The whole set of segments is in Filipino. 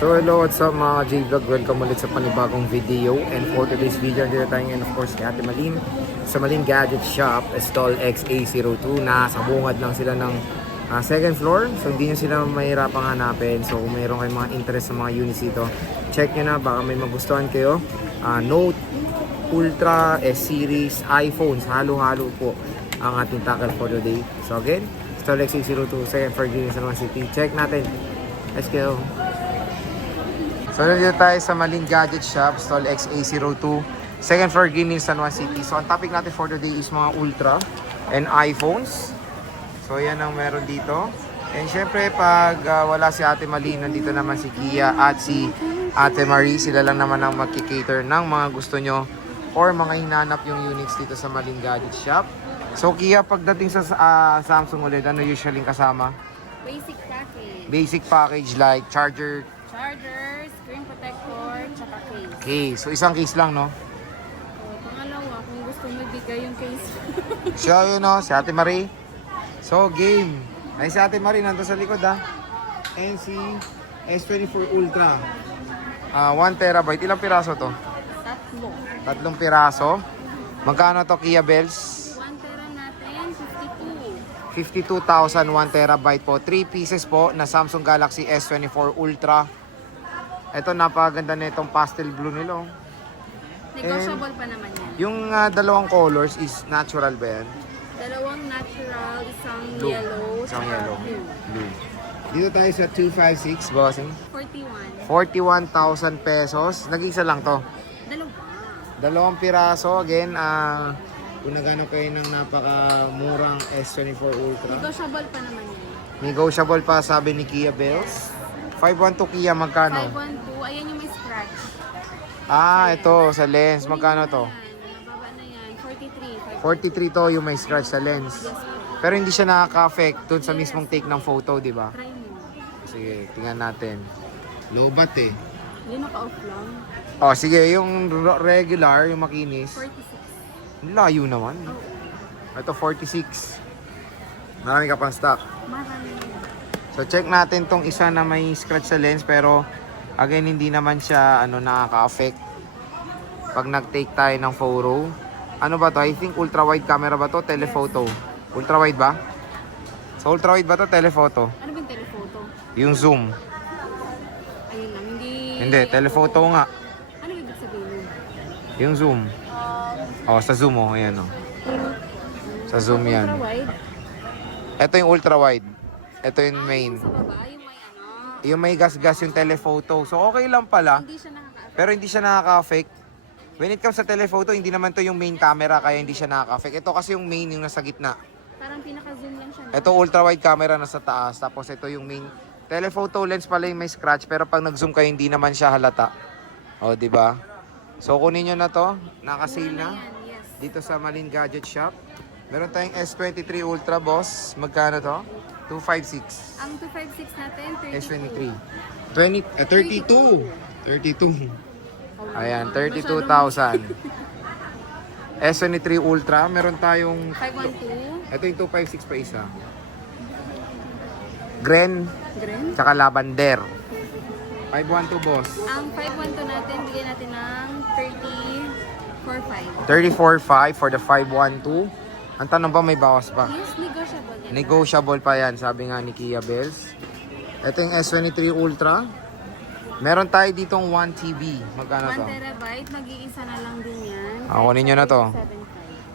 So hello, what's up mga J-Vlog? Welcome ulit sa panibagong video. And for today's video, dito tayo ngayon of course kay Ate Malin sa Malin Gadget Shop, Stall XA02 na sa bungad lang sila ng second floor. So hindi nyo sila mahirapang hanapin. So kung mayroon kayong mga interest sa mga units dito, check nyo na, baka may magustuhan kayo. Note, Ultra, S-Series, iPhones, halo-halo po ang ating tackle for today. So again, Stall XA02, second floor, San Juan City. Check natin. Let's go. So nandito tayo sa Malin Gadget Shop, Stall XA02, second floor, Guinea, San Juan City. So ang topic natin for today is mga Ultra and iPhones. So yan ang meron dito. And syempre pag wala si Ate Malin, nandito naman si Kia at si Ate Marie. Sila lang naman ang magkikater ng mga gusto nyo or mga hinanap yung units dito sa Malin Gadget Shop. So Kia, pagdating sa Samsung ulit, ano usually kasama? Basic package. Basic package like charger, Screen protector, tsaka case. case. So isang case lang, no? So, pangalawa, kung gusto mo ibigay yung case. Siya yun, no? Si Ate Marie. So game. Ay si Ate Marie nandun sa likod, ha? And si S24 Ultra. 1 terabyte. Ilang piraso to? Tatlo. 3 piraso. Magkano to, Kia Bells? 1 tera natin, 52. 52,000, 1 terabyte po. 3 pieces po na Samsung Galaxy S24 Ultra. Ito, napakaganda na itong pastel blue nila. Negotiable pa naman yan. Yung dalawang colors is natural ba yan? Dalawang natural, isang Blue. yellow, Isang tsaka yellow. blue. Blue. Dito tayo sa 256, bossing. 41. 41,000 pesos. Nag-isa lang to. Dalawa. 2 piraso. Again, kung nagano kayo ng napakamurang S24 Ultra. Negotiable pa naman yan. Negotiable pa, sabi ni Kia Bells. 512 Kia, magkano? 512, ayan yung may scratch. Ito, sa lens. Magkano to? Nababa na yan, 43. 43 to yung may scratch sa lens. Yes po. Pero hindi siya nakaka-affect dun sa mismong take ng photo, di ba? Try mo. Sige, tingnan natin. Lobat eh. Hindi naka-off lang. Oh, sige, yung regular, yung makinis. 46. Layo naman. Ito 46. Marami ka pang stock. Marami. So check natin tong isa na may scratch sa lens, pero again hindi naman siya nakaka-affect pag nag-take tayo ng photo. Ano ba to? I think ultra wide camera ba to? Telephoto. Ultra wide ba? So ultra wide ba to? Telephoto. Ano ba yung telephoto? Yung zoom. Ayun lang, Hindi, telephoto nga. Ano ibig sabihin? Yung zoom. Oh, sa zoom oh, ayan oh. Sa zoom yan. Ultra wide? Ito yung ultra wide. Ito yung main. Sa baba, yung may ano. Yung may gas-gas yung telephoto. So okay lang pala. Hindi siya nakaka-affect. Pero hindi siya nakaka-affect. When it comes sa telephoto, hindi naman to yung main camera kaya hindi siya nakaka-affect. Ito kasi yung main yung nasa gitna. Parang pinaka-zoom lang siya. No? Ito ultra wide camera nasa taas. Tapos ito yung main. Telephoto lens pala yung may scratch. Pero pag nag-zoom kayo, hindi naman siya halata. O, di ba? So kunin nyo na to. Naka-sale na. Yan, yes. Dito sa Malin Gadget Shop. Meron tayong S23 Ultra, boss. Magkano to? 256. Ang 256 natin, 32. S23. 32. 32. Ayan, 32,000. S23 Ultra. Meron tayong... 512. Ito yung 256 pa isa. Gren, Green. tsaka Lavender. 512, boss. Ang 512 natin, bigyan natin ng 34.5. 34,500 for the 512. Ang tanong ba, may bawas pa? Yes, negotiable yan. Negotiable pa yan, sabi nga ni Kia Bells. Ito yung S23 Ultra. Meron tayo ditong 1 TB. Magkano 1 to? terabyte, mag-iisa na lang din yan. Kunin nyo na to.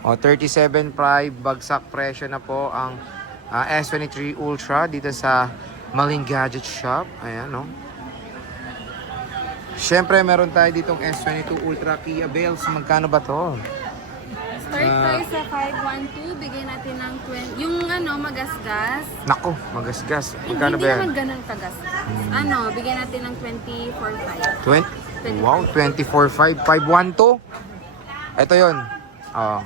37.5. 37.5 bagsak presyo na po ang S23 Ultra dito sa Malin Gadget Shop. Ayan, no? Siyempre, meron tayo ditong S22 Ultra Kia Bells. Magkano ba to? Start price sa 512, bigyan natin ng 20. Yung magasgas. Nako, magasgas. Magkano Hindi ba yan? naman ganun kagasgas. Bigyan natin ng 24.5. 20? Wow, 24.5. 512? Ito yun. Oo.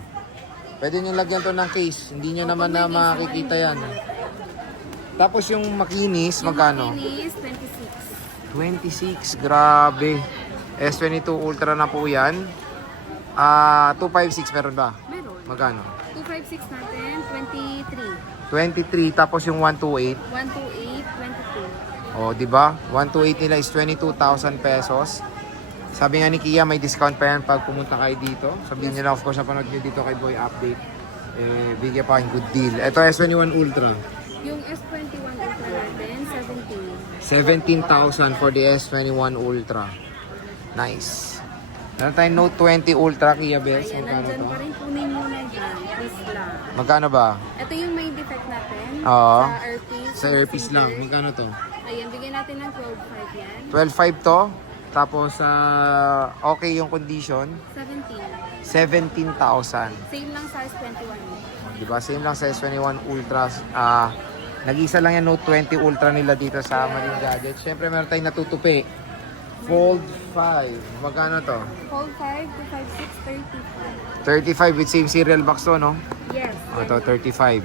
Pwede nyo lagyan to ng case. Hindi nyo naman na makikita yan. Tapos yung makinis, magkano? Yung 26, makinis, 26. grabe. S22 Ultra na po yan. 256 meron ba? Meron. Magkano? 256 natin, 23. 23, tapos yung 128. 128, 22. O, di ba? 128 nila is 22,000 pesos. Sabi nga ni Kia, may discount pa yan pag pumunta kayo dito. Sabihin nyo lang, of course, napanood nyo dito kay Boy Update. Bigyan pa kayong good deal. Ito, S21 Ultra. Yung S21 Ultra natin, 17,000 for the S21 Ultra. Nice. Meron tayong Note 20 Ultra, Kia Bells. Ayan, Magkano nandyan to? pa rin kunin muna dyan. Please lang. Magkano ba? Ito yung may defect natin. Oo. Sa earpiece. Sa earpiece lang. Magkano to? Ayan, bigyan natin ng 12.5 yan. 12.5 to. Tapos, okay yung condition. 17. 17,000. Same lang sa S21. Diba? Same lang sa S21 Ultra. Nag-isa lang yan Note 20 Ultra nila dito sa Maling Gadget. Siyempre meron tayong natutupi. Fold 5. Magkano to? Fold 5 to 5, 6, 35. 35 with same serial box to, no? Yes. Ito, 35.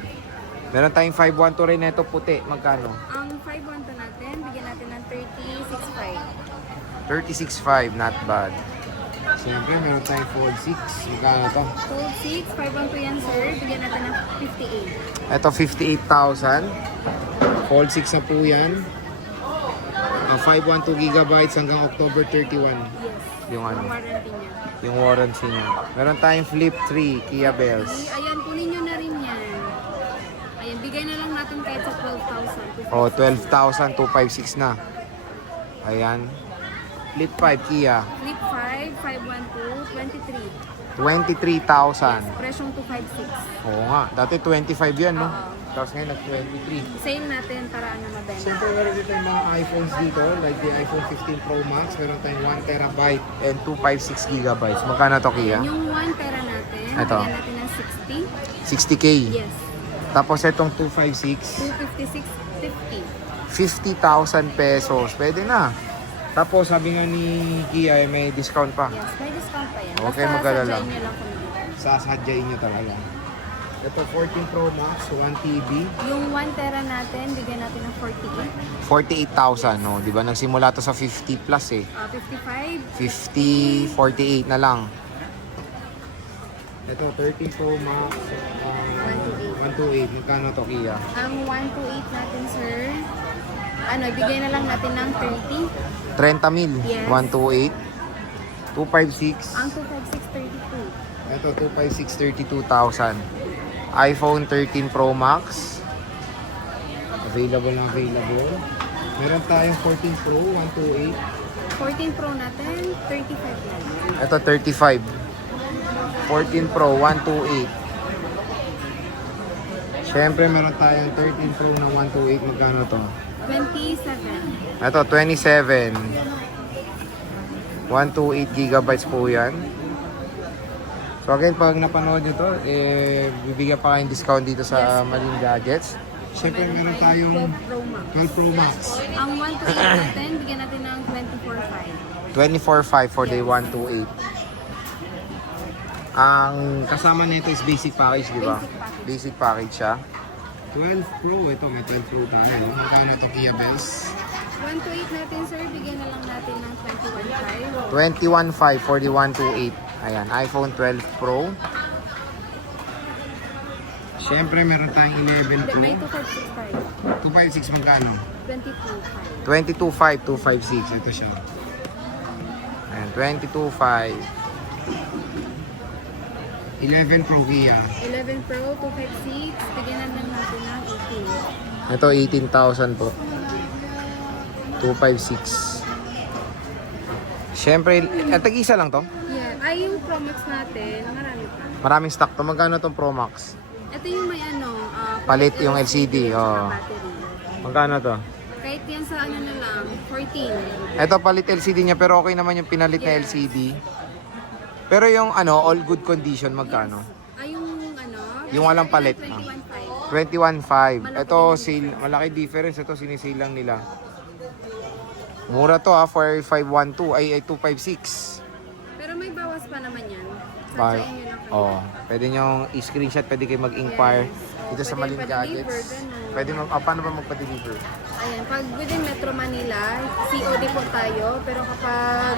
Meron tayong 512 rin na ito puti. Magkano? Ang 512 natin, bigyan natin ng 36.5. 36.5. Not bad. Siyempre meron tayong Fold 6. Magkano to? Fold 6, 512 yan sir, bigyan natin ng 58. Ito, 58,000. Fold 6 na po yan. 512 gigabytes hanggang October 31. Yes. Yung ano? Ang warranty niya. Yung warranty niya. Meron tayong Flip 3 Kia Bells. Ayan, kunin nyo na rin yan. Ayan, bigay na lang natin kahit sa 12,000. O, 12,256 na. Ayan. Flip 5 Kia. Flip 5, 512, 23. 23,000. Presyong 256. Oo nga. Dati 25 yan, no? Oo. Tapos ngayon nag-23. Sale natin para ano mabenta. Siyempre meron dito yung mga iPhones dito. Like the iPhone 15 Pro Max. Meron tayong 1 terabyte and 256 gigabytes. Magkano to, Kia? Yung 1 tera natin, Ito. bigyan natin ng 60. 60K. Yes. Tapos itong 256. 256.50. 50,000 pesos. Pwede na. Tapos sabi nga ni Kia, may discount pa. Yes, may discount pa yan. Okay, Basta mag-alala. sadyain nyo lang kung dito. Sasadyain nyo talaga. Ito 14 Pro Max, 1 TB. Yung 1 tera natin, bigyan natin ng 48. 48,000, no? Di ba? Nagsimula to sa 50 plus eh. 55. 50, 48 na lang. Ito 13 Pro Max, 128. Magkano to, Kia? Ang 128 natin, sir, ano, bigay na lang natin ng 30. 30 mil. Yes. 128. 256. Ang 256, 32. Ito 256, 32,000. iPhone 13 Pro Max. Available na available. Meron tayong 14 Pro, 128. 14 Pro natin, 35 lang. Ito 35. 14 Pro, 128. Siyempre meron tayong 13 Pro na 128. Magkano to? 27. Ito 27. 128 gigabytes po yan. So again, pag napanood nyo to, bibigyan pa kayong discount dito sa Maling Gadgets. Siyempre meron tayong 12 Pro Max. 12 Pro Max. Ang 128 natin, bigyan natin ng 24.5. 24.5 for the 128. Ang kasama nito is basic package, di ba? Basic package siya. 12 Pro, ito may 12 Pro tayo. No? Magkano ito, Kia Bells? 128 natin, sir, bigyan na lang natin ng 21.5. 21.5 for the 128. Ayan, iPhone 12 Pro. Siyempre, meron tayong 11 Pro. May 256.5. 256 magkano? 22.5. 22.5, 256. Ito siya. Ayan, 22.5. 11 Pro Kia. 11 Pro, 256. Bigyan na lang natin ng 18. Ito, 18,000 po. 256. Siyempre, tag-isa lang to. Yeah. Ay, yung Pro Max natin, marami pa. Maraming stock to. Magkano tong Pro Max? Ito yung may ano, Palit yung LCD, tsaka oh. battery. Magkano to? Kahit yan sa ano na lang, 14. Ito, palit LCD niya, pero okay naman yung pinalit na LCD. Pero yung ano, all good condition, magkano? Ay, yung ano? Yung walang palit. 21.5. 21.5. Ito, sale, malaki difference. Ito, sinisale lang nila. Mura to for 512, ay 256. Pero may bawas pa naman yan. Bar. Sadyain nyo lang kayo. Oh, pwede nyo i-screenshot, pwede kayo mag-inquire dito sa Pwede Maling pa-deliver, Gadgets. ganun. Pwede paano ba magpa-deliver? Ayan, pag within Metro Manila, COD po tayo. Pero kapag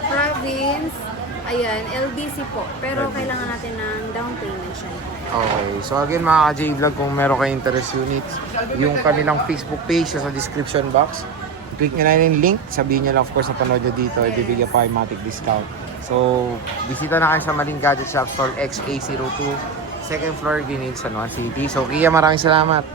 province, ayan, LBC po. Pero kailangan natin ng down payment siya. Okay. So again mga ka-J-Vlog, kung meron kayong interest units, yung kanilang Facebook page sa description box. click nyo na yung link. Sabihin nyo lang of course na panood nyo dito. Ibibigyan pa yung Matic discount. So, bisita na kayo sa Maling Gadget Shop, Stall XA02, second floor, Greenwich, San Juan City. So, Kia, maraming salamat.